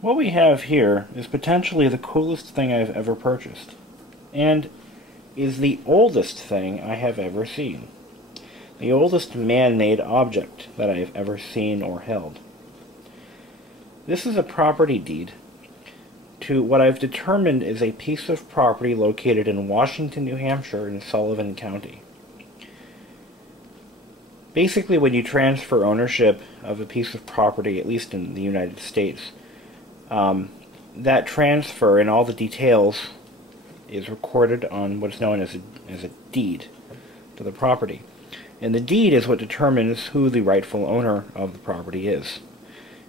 What we have here is potentially the coolest thing I've ever purchased, and is the oldest thing I have ever seen. The oldest man-made object that I have ever seen or held. This is a property deed to what I've determined is a piece of property located in Washington, New Hampshire in Sullivan County. Basically, when you transfer ownership of a piece of property, at least in the United States, that transfer and all the details is recorded on what's known as a deed to the property. And the deed is what determines who the rightful owner of the property is,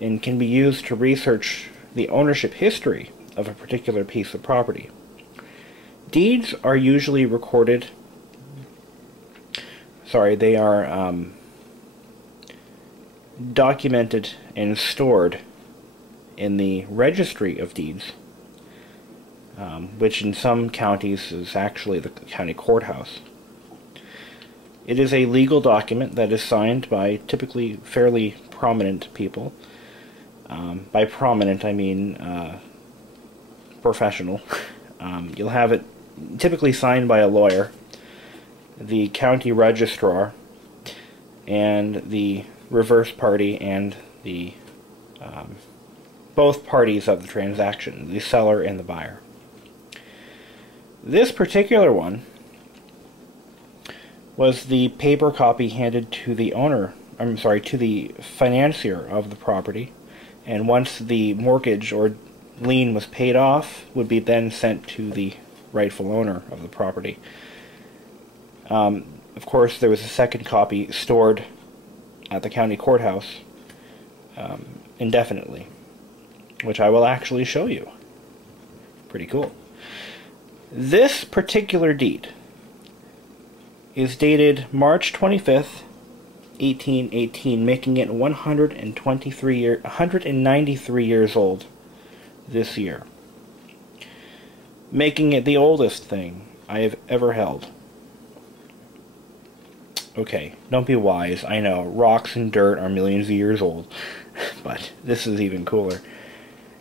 and can be used to research the ownership history of a particular piece of property. Deeds are usually recorded, they are documented and stored in the registry of deeds, which in some counties is actually the county courthouse. It is a legal document that is signed by typically fairly prominent people. By prominent, I mean professional. You'll have it typically signed by a lawyer, the county registrar, and the reverse party, and the both parties of the transaction, the seller and the buyer. This particular one was the paper copy handed to the owner, to the financier of the property, and once the mortgage or lien was paid off, would be then sent to the rightful owner of the property. Of course, there was a second copy stored at the county courthouse indefinitely, which I will actually show you. Pretty cool. This particular deed is dated March 25th, 1818, making it 193 years old this year, making it the oldest thing I have ever held. Okay, don't be wise. I know rocks and dirt are millions of years old, but this is even cooler.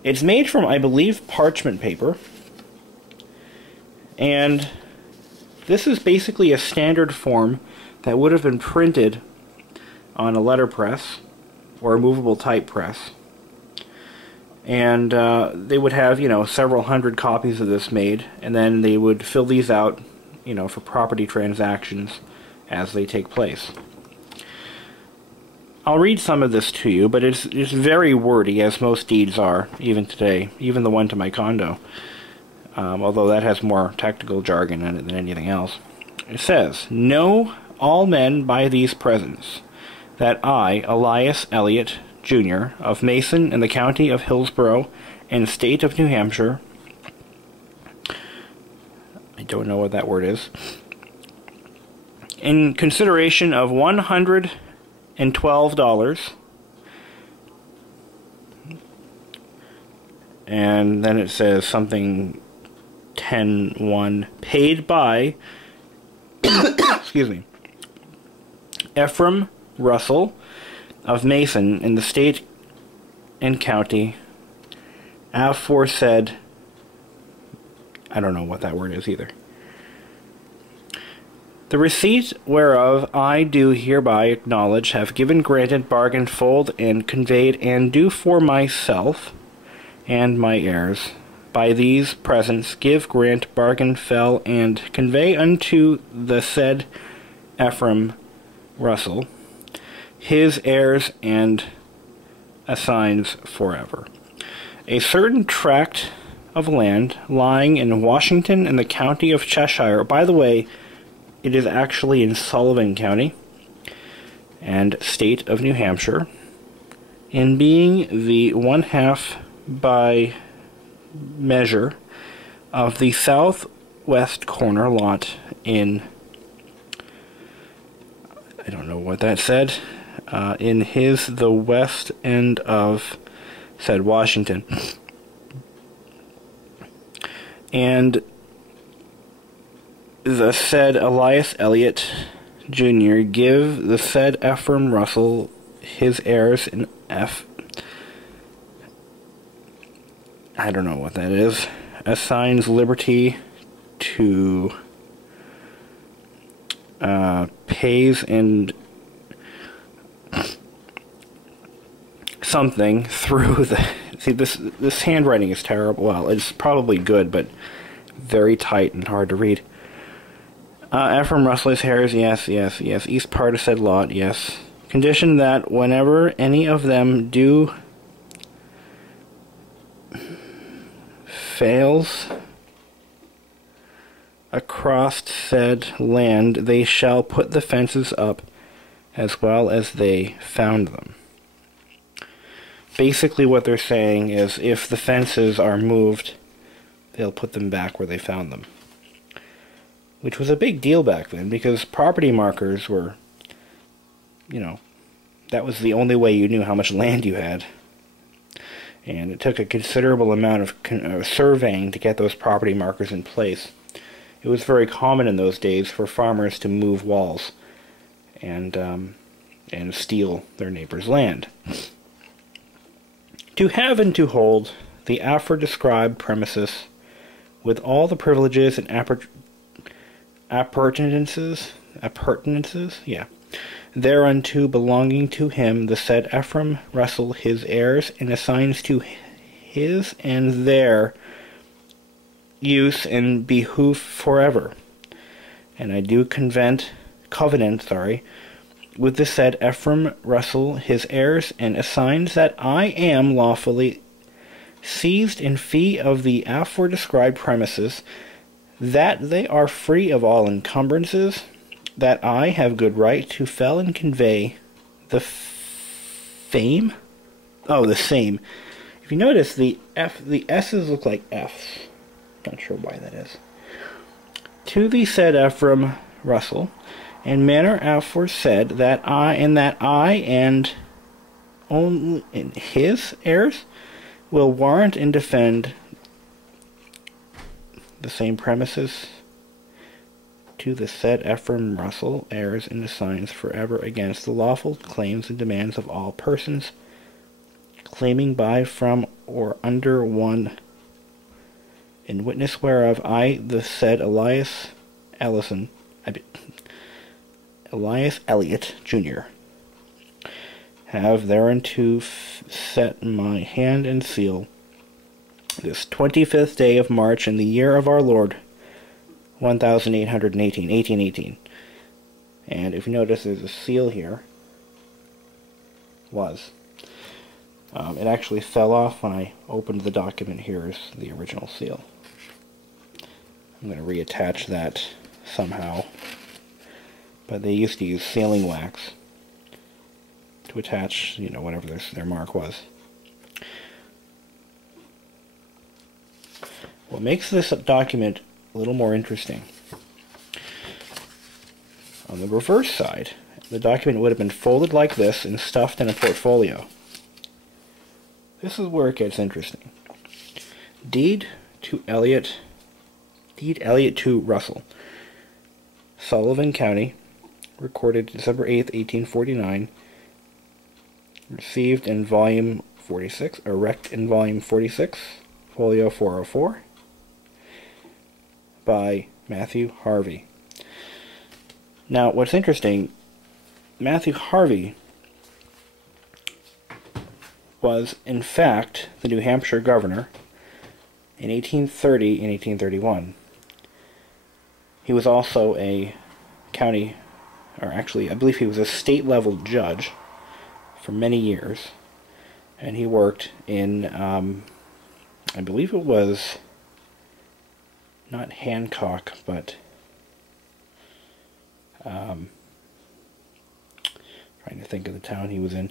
It's made from, I believe, parchment paper, and this is basically a standard form that would have been printed on a letterpress or a movable type press. And they would have, several hundred copies of this made, and then they would fill these out, for property transactions as they take place. I'll read some of this to you, but it's very wordy, as most deeds are, even today, even the one to my condo. Although that has more technical jargon in it than anything else. It says, "Know all men by these presents, that I, Elias Elliott, Jr., of Mason in the county of Hillsborough and state of New Hampshire," I don't know what that word is, "in consideration of $112, and then it says something 10-1, paid by excuse me, Ephraim Russell of Mason in the state and county aforesaid," I don't know what that word is either, "the receipt whereof I do hereby acknowledge have given, granted, bargained, fold, and conveyed, and do for myself and my heirs, by these presents give, grant, bargain, fell, and convey unto the said Ephraim Russell, his heirs and assigns forever, a certain tract of land lying in Washington in the county of Cheshire." By the way, it is actually in Sullivan County and state of New Hampshire, in being the 1/2 by measure of the southwest corner lot in, I don't know what that said, in the west end of said Washington, and the said Elias Elliott Jr. give the said Ephraim Russell his heirs in I don't know what that is, assigns liberty to pays and something through the... See, this handwriting is terrible. Well, it's probably good, but very tight and hard to read. Ephraim Russell's heirs, yes. East part of said lot, yes. Condition that whenever any of them do fails across said land, they shall put the fences up as well as they found them. Basically what they're saying is if the fences are moved, they'll put them back where they found them. Which was a big deal back then, because property markers were, you know, that was the only way you knew how much land you had. And it took a considerable amount of surveying to get those property markers in place. It was very common in those days for farmers to move walls and steal their neighbor's land. To have and to hold the aforedescribed premises with all the privileges and appurtenances, thereunto belonging to him, the said Ephraim Russell, his heirs, and assigns to his and their use and behoof forever. And I do covenant, with the said Ephraim Russell, his heirs, and assigns that I am lawfully seized in fee of the aforedescribed premises, that they are free of all encumbrances, that I have good right to fell and convey the same. If you notice, the S's look like F's. Not sure why that is. To the said Ephraim Russell, and manner aforesaid, that I and only his heirs will warrant and defend the same premises to the said Ephraim Russell, heirs, and assigns forever against the lawful claims and demands of all persons claiming by, from, or under one, in witness whereof I, the said Elias Elliott, Jr., have thereunto set my hand and seal this 25th day of March in the year of our Lord, 1818. And if you notice, there's a seal here. It actually fell off when I opened the document. Here's the original seal. I'm going to reattach that somehow. But they used to use sealing wax to attach, whatever their mark was. What makes this document a little more interesting, on the reverse side, the document would have been folded like this and stuffed in a portfolio. This is where it gets interesting. Deed Elliott to Russell, Sullivan County, recorded December 8th, 1849, received in volume 46, erect in volume 46, folio 404, by Matthew Harvey. Now, what's interesting, Matthew Harvey was, in fact, the New Hampshire governor in 1830 and 1831. He was also a county, or actually, I believe he was a state-level judge for many years, and he worked in, I believe it was not Hancock, but trying to think of the town he was in.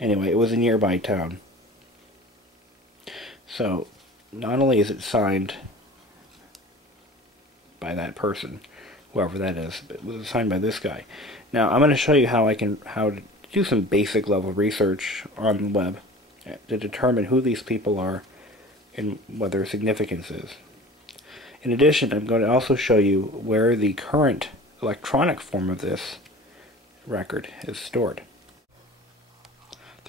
Anyway, it was a nearby town. So, not only is it signed by that person, whoever that is, but it was signed by this guy. Now, I'm going to show you how to do some basic level research on the web to determine who these people are and what their significance is. In addition, I'm going to also show you where the current electronic form of this record is stored.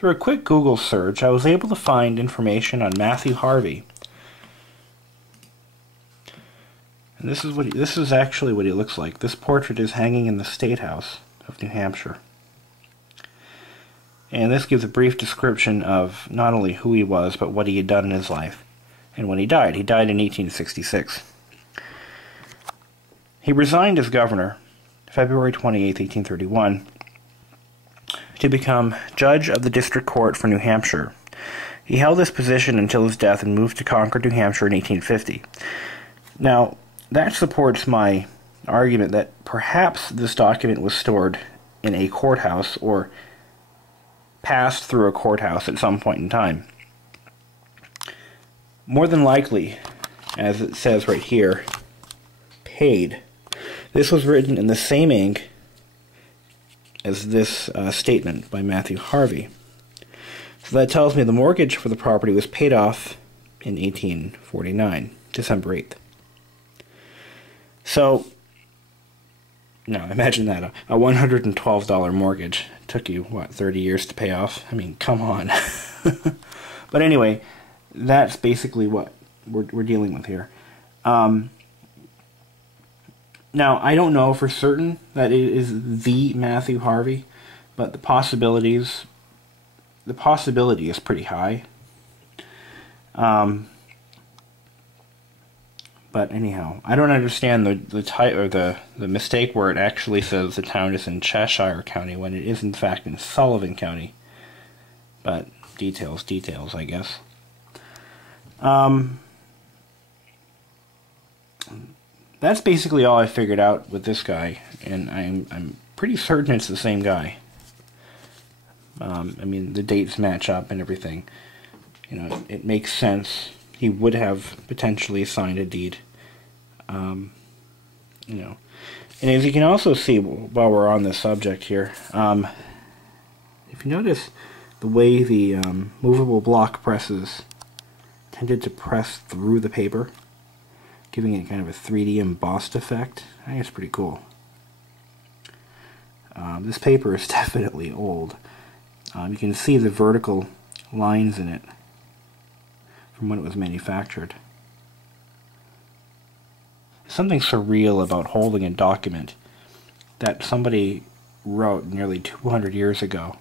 through a quick Google search, I was able to find information on Matthew Harvey. And this is actually what he looks like. This portrait is hanging in the State House of New Hampshire. And this gives a brief description of not only who he was, but what he had done in his life and when he died. He died in 1866. He resigned as governor February 28, 1831, to become judge of the district court for New Hampshire. He held this position until his death and moved to Concord, New Hampshire in 1850. Now, that supports my argument that perhaps this document was stored in a courthouse or passed through a courthouse at some point in time. More than likely, as it says right here, paid. This was written in the same ink as this statement by Matthew Harvey. So that tells me the mortgage for the property was paid off in 1849, December 8th. So, now imagine that, a $112 mortgage took you, what, 30 years to pay off? I mean, come on. But anyway, that's basically what we're dealing with here. Now, I don't know for certain that it is the Matthew Harvey, but the possibility is pretty high. But anyhow, I don't understand the mistake where it actually says the town is in Cheshire County when it is in fact in Sullivan County. But details, I guess. That's basically all I figured out with this guy, and I'm pretty certain it's the same guy. I mean, the dates match up and everything. You know, it makes sense. He would have potentially signed a deed. You know, and as you can also see while we're on this subject here, if you notice the way the movable block presses tended to press through the paper, giving it kind of a 3D embossed effect. I think it's pretty cool. This paper is definitely old. You can see the vertical lines in it from when it was manufactured. Something surreal about holding a document that somebody wrote nearly 200 years ago.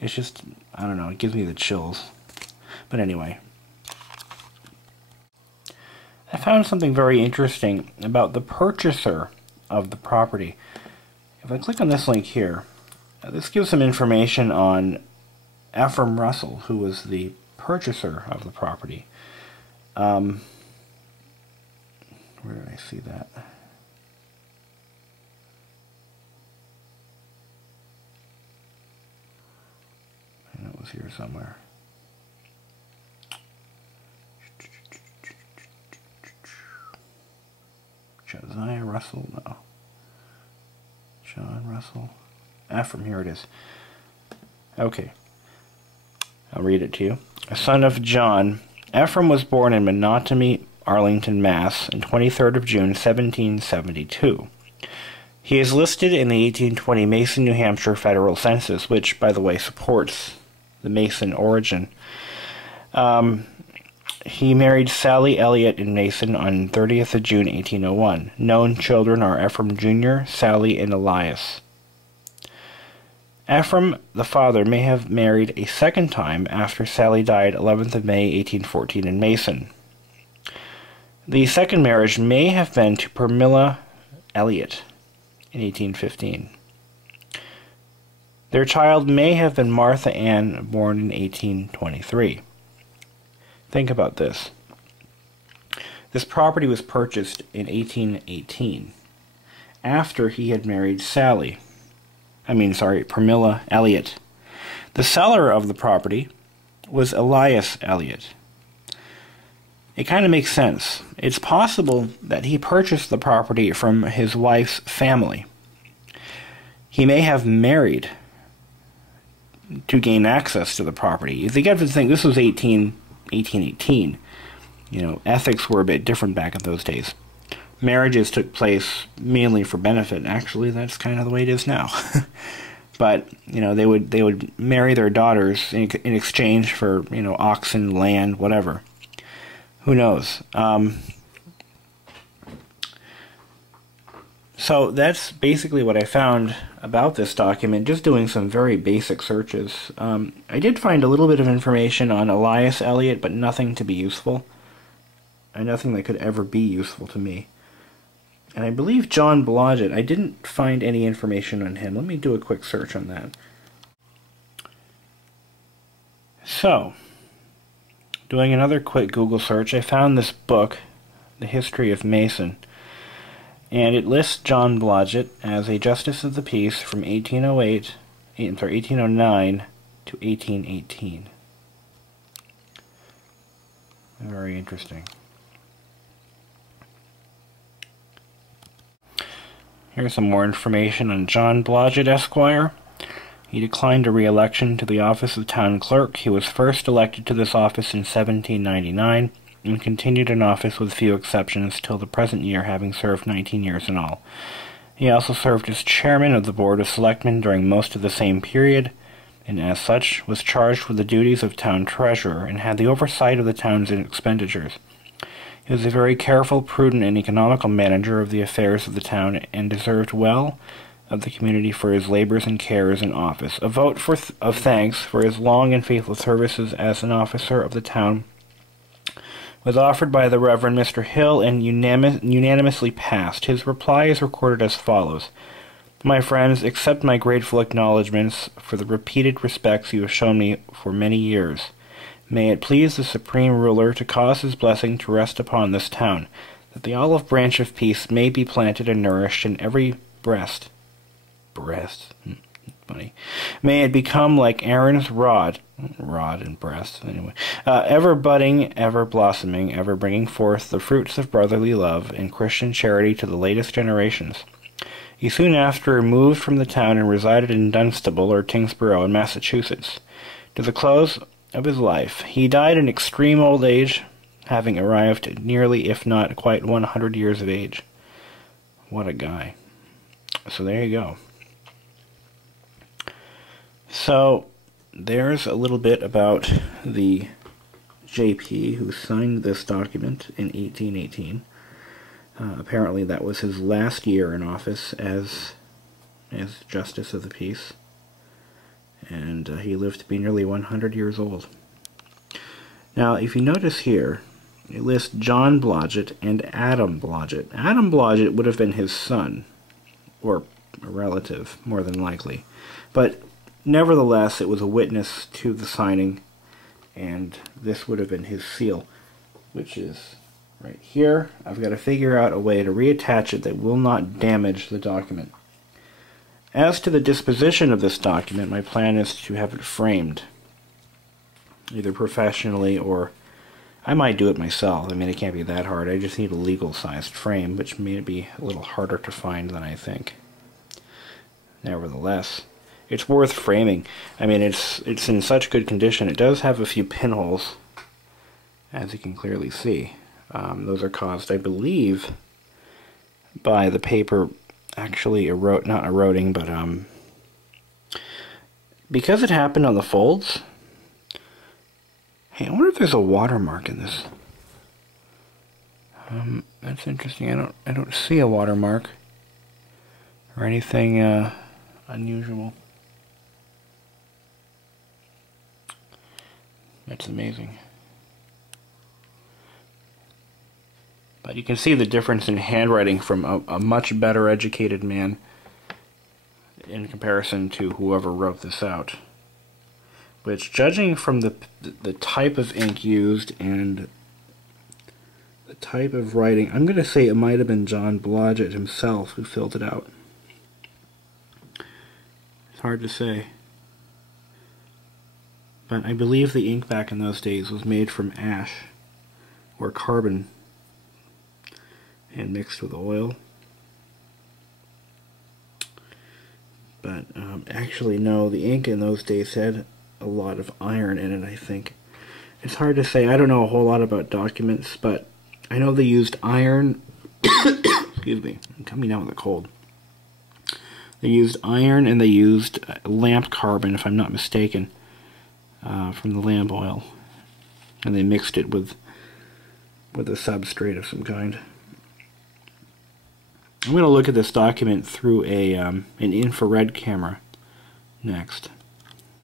It's just, I don't know, it gives me the chills. But anyway, I found something very interesting about the purchaser of the property. If I click on this link here, this gives some information on Ephraim Russell, who was the purchaser of the property. Where did I see that? I know it was here somewhere. Josiah Russell? No. John Russell? Ephraim, here it is. Okay. I'll read it to you. A son of John, Ephraim was born in Menotomy, Arlington, Mass. on 23rd of June, 1772. He is listed in the 1820 Mason, New Hampshire Federal Census, which, by the way, supports the Mason origin. He married Sally Elliott in Mason on 30th of June, 1801. Known children are Ephraim Jr., Sally, and Elias. Ephraim, the father, may have married a second time after Sally died 11th of May, 1814 in Mason. The second marriage may have been to Pramila Elliott in 1815. Their child may have been Martha Ann, born in 1823. Think about this. This property was purchased in 1818, after he had married Pramila Elliott. The seller of the property was Elias Elliott. It kind of makes sense. It's possible that he purchased the property from his wife's family. He may have married to gain access to the property. You got to think, this was 1818. You know, ethics were a bit different back in those days. Marriages took place mainly for benefit. Actually, that's kind of the way it is now. but they would marry their daughters in exchange for oxen, land, whatever. Who knows? So that's basically what I found about this document, just doing some very basic searches. I did find a little bit of information on Elias Elliot, but nothing to be useful. And nothing that could ever be useful to me. And I believe John Blodgett, I didn't find any information on him. Let me do a quick search on that. So, doing another quick Google search, I found this book, The History of Mason. And it lists John Blodgett as a Justice of the Peace from 1809 to 1818. Very interesting. Here's some more information on John Blodgett, Esquire. He declined a re-election to the office of town clerk. He was first elected to this office in 1799 and continued in office with few exceptions till the present year, having served 19 years in all. He also served as chairman of the Board of Selectmen during most of the same period, and as such was charged with the duties of town treasurer and had the oversight of the town's expenditures. He was a very careful, prudent, and economical manager of the affairs of the town, and deserved well of the community for his labors and cares in office. A vote of thanks for his long and faithful services as an officer of the town was offered by the Reverend Mr. Hill and unanimously passed. His reply is recorded as follows. My friends, accept my grateful acknowledgments for the repeated respects you have shown me for many years. May it please the Supreme Ruler to cause his blessing to rest upon this town, that the olive branch of peace may be planted and nourished in every breast. Funny. May it become like Aaron's rod and breast, anyway, ever budding, ever blossoming, ever bringing forth the fruits of brotherly love and Christian charity to the latest generations. He soon after moved from the town and resided in Dunstable or Tingsboro in Massachusetts. To the close of his life, he died in extreme old age, having arrived at nearly, if not quite, 100 years of age. What a guy. So there you go. So, there's a little bit about the JP who signed this document in 1818. Apparently that was his last year in office as Justice of the Peace. And he lived to be nearly 100 years old. Now, if you notice here, it lists John Blodgett and Adam Blodgett. Adam Blodgett would have been his son, or a relative, more than likely. But nevertheless, it was a witness to the signing, and this would have been his seal, which is right here. I've got to figure out a way to reattach it that will not damage the document. As to the disposition of this document, my plan is to have it framed, either professionally or I might do it myself. I mean, it can't be that hard. I just need a legal-sized frame, which may be a little harder to find than I think. Nevertheless, it's worth framing. I mean, it's in such good condition. It does have a few pinholes, as you can clearly see. Those are caused, I believe, by the paper actually not eroding, but because it happened on the folds. Hey, I wonder if there's a watermark in this. That's interesting. I don't see a watermark or anything unusual. That's amazing. But you can see the difference in handwriting from a much better educated man in comparison to whoever wrote this out. Which, judging from the type of ink used and the type of writing, I'm going to say it might have been John Blodgett himself who filled it out. It's hard to say. But I believe the ink back in those days was made from ash or carbon and mixed with oil. But actually, no, the ink in those days had a lot of iron in it, I think. It's hard to say. I don't know a whole lot about documents, but I know they used iron. Excuse me, I'm coming down with a cold. They used iron and they used lamp carbon, if I'm not mistaken, from the lamp oil. And they mixed it with a substrate of some kind. I'm going to look at this document through an infrared camera next.